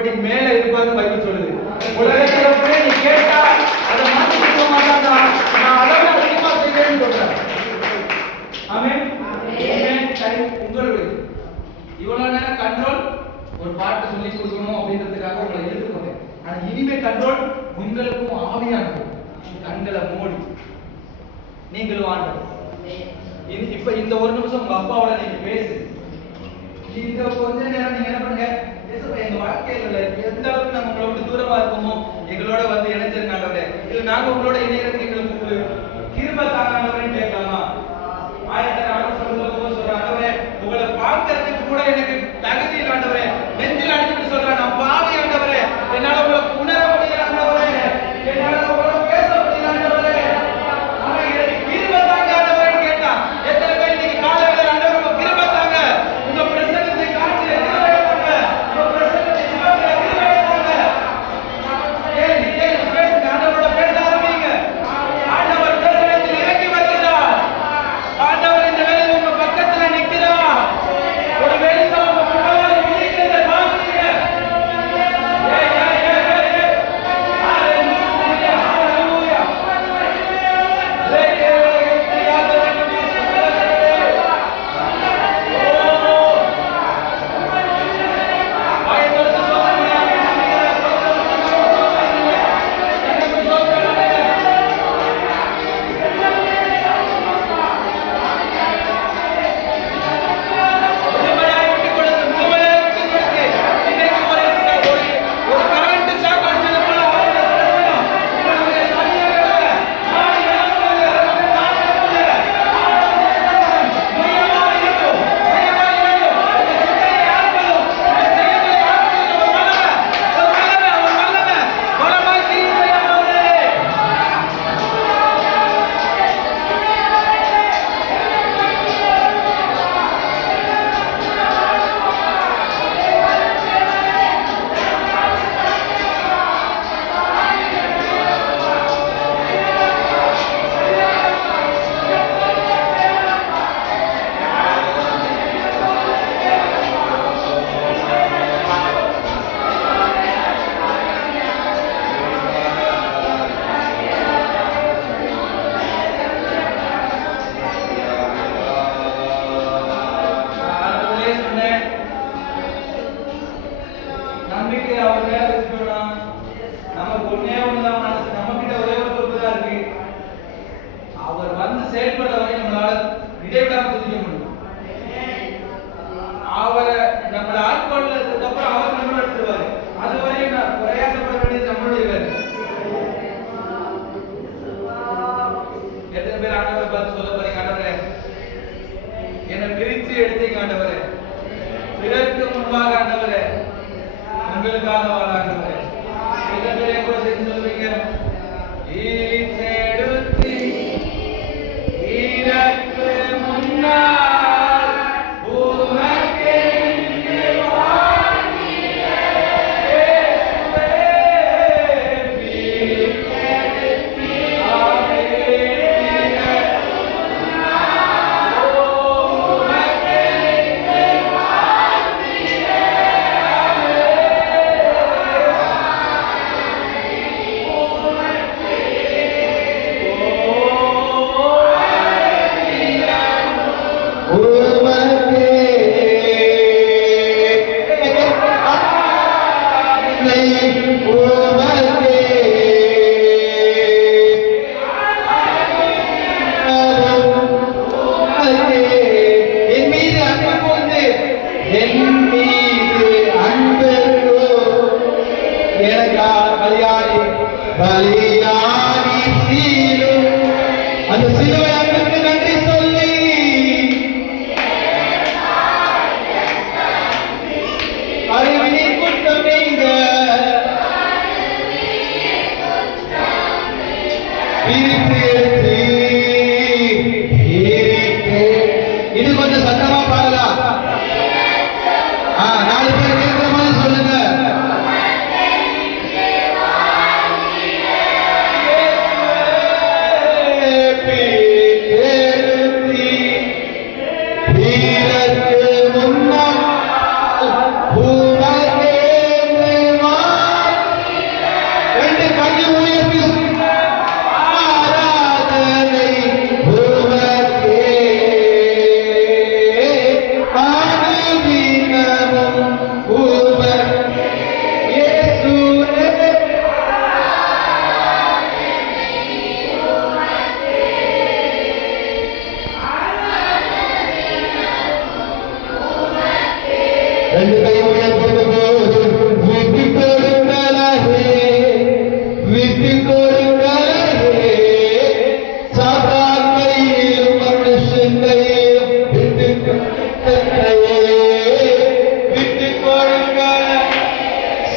படி மேல இருப்பாரு பைபிள் சொல்லுது. உலகத்துல நீ கேட்டா அதை மாத்தி சொல்ல மாட்டாங்க, நான் அளவு அதிகமா செய்வேன்னு சொல்றேன். ஆமென். உங்களுக்கு இவ்வளவு நேரம் கண்ட்ரோல் ஒரு பாட்டு சொல்லி கொடுக்கணும் அப்படின்றதுக்காக உங்களை எடுத்துக்கோங்க. ஆனா இனிமே கண்ட்ரோல் உங்களுக்கும் ஆவியானது. கண்களை மூடி நீங்களும் ஆண்டவர். இப்ப இந்த ஒரு நிமிஷம் உங்க அப்பாவோட நீங்க பேசு. இந்த கொஞ்ச நேரம் நீங்க என்ன பண்ணுங்க, எங்க வாழ்க்கையில எந்த அளவுக்கு நம்ம உங்களை விட்டு தூரமா இருக்கோமோ எங்களோட வந்து இணைஞ்சிருக்காண்டவரே, இது நாங்க உங்களோட இணைகிறதுக்கு எங்களுக்கு கிருபை தாங்கன்னு கேட்கலாமா? ஆயிரத்தி சொல்ற ஆண்டவரே, உங்களை பார்க்கறதுக்கு கூட எனக்கு தகுதி இல்லை ஆண்டவரே, நெஞ்சில் அடிச்சுட்டு சொல்றேன் நான் பாவி ஆண்டவரே, என்னால உங்களை உணர முடியல ஆண்டவரே, என்னால உங்களோட பேச முடியல ஆண்டவரே, ஆனா எனக்கு கிருபை தாங்க ஆண்டவரேன்னு கேட்டா எத்தனை பேர் இன்னைக்கு காலையில ஆண்டவரே உங்க கிருபை தாங்க, உங்க பிரசன்னத்தை காட்டி கிருபை தாங்க, உங்க பிரசன்னத்தை சுமக்க கிருபை தாங்க. ஏன் பேசுங்க, ஆண்டவரோட பேச ஆரம்பிங்க. ஆண்டவர் பிரசன்னத்தில் இறங்கி வருகிறார். ஆண்டவர் இந்த வேளையில உங்க பக்கத்துல நிக்கிறார். ஒரு வேளையில உங்க முன்னால நிக்கிறத பாக்குறீங்க. நம்பிக்கை அவர் மேல வச்சுக்கணும். நமக்கு ஒன்னே ஒண்ணுதான் மனசு, நம்ம கிட்ட ஒரே ஒரு பொறுப்பு தான் இருக்கு. அவர் வந்து செயல்படுற வரை நம்மளால இடைவிடாம துதிக்க முடியும். அவரை நம்மள ஆட்கொள்ளதுக்கு அப்புறம் அவர் நம்மள எடுத்துருவாரு. அதுவரை நான் பிரயாசப்பட வேண்டியது நம்மளுடைய வேலை. எத்தனை பேர் ஆண்டவரை பார்த்து சொல்ல போறீங்க, ஆண்டவரே என்னை பிரித்து எடுத்தீங்க ஆண்டவரே, பிறருக்கு முன்பாக ஆண்டவரே உங்களுக்காக வாழாண்டவரே. எத்தனை பேர் கூட சேர்ந்து சொல்லுவீங்க, ஈச்செடுத்து ஈரக்கு முன்னால் இது கொஞ்சம் சத்தமா பாடலாம். நாலு பேர் கேட்கிற மாதிரி சொல்லுங்க.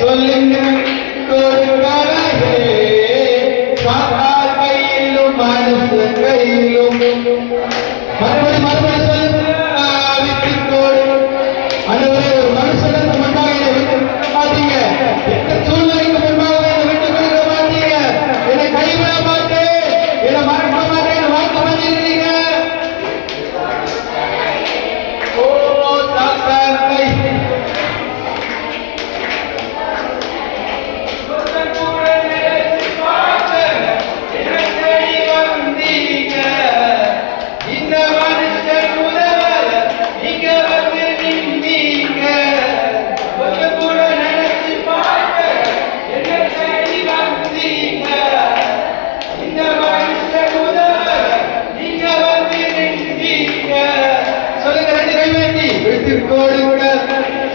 சொல்லுங்க கொடுக்கலையே சாத்தார் கையிலும் மனசு கையிலும் மறுபடி சொல்லுங்க விட்டுக்கோடு அனைவரே ஒரு மனுஷனுக்கு முன்பாக என்னை விட்டு கொடுக்க மாட்டீங்க எந்த சூழ்நிலைக்கு முன்பாக என்னை விட்டு கொடுக்க மாட்டீங்க என்னை கைவிட மாட்டேன் என்னை மறக்க மாட்டேன் வாக்கு பண்ணிருக்கீங்க ஓ சாத்தார் கை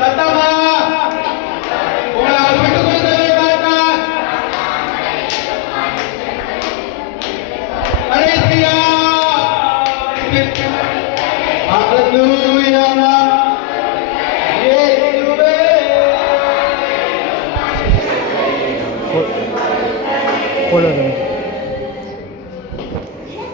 சத்தமா உங்களை விட்டு கொடுக்கவே மாட்டார் கடைசியா ஹalleluya இயேசுவே போடுங்க